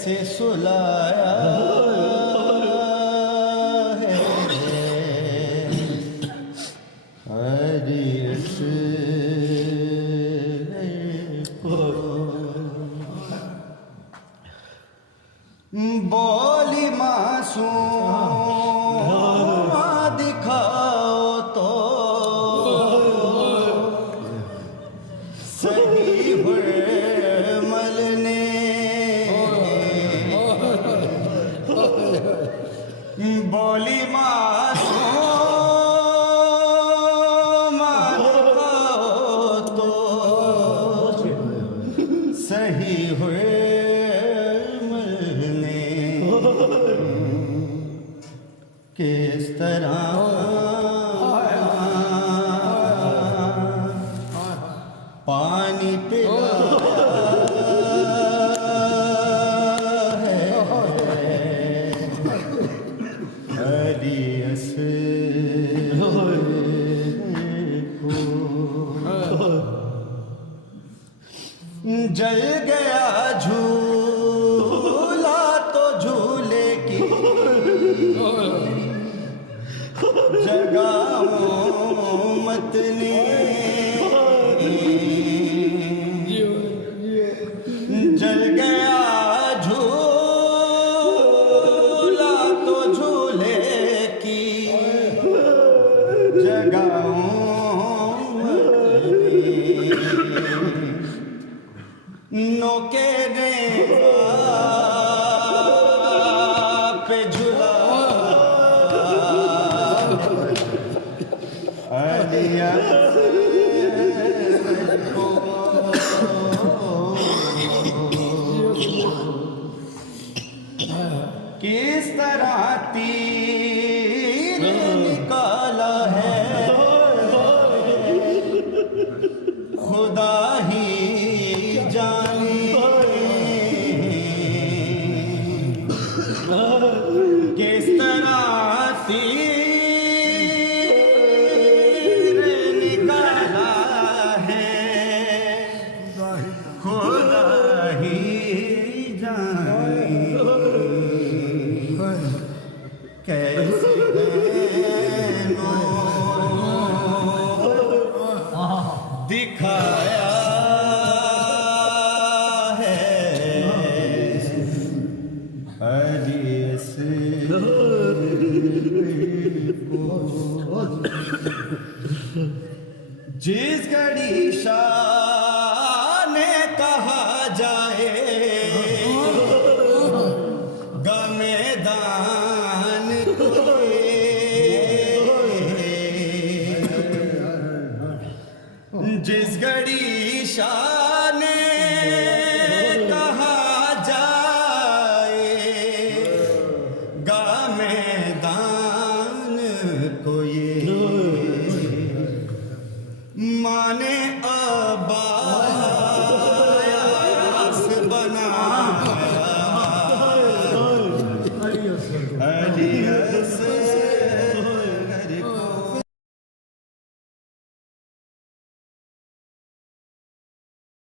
कैसे सुलाया है हरीश बोली मासूम दिखाओ तो सही हुर्मल ने बोली मासूम दिखाओ तो सही हुर्मल ने किस तरह पानी पिलाया है हरीश को जल गया झूला तो झूले की जगाओ मत ने जल गया झूला तो झूले की जगाओ नोके ने पे झूला दिया किस तरह तीर निकाला है खुदा ही जाने किस तरह तीर निकाला है खुदा ही जाने कैसे दिखाया है हरीश को जिस घड़ी शाह ने कहा जाए गमेदान जिस घड़ी शाह ने कहा जाए गा मैदान को ये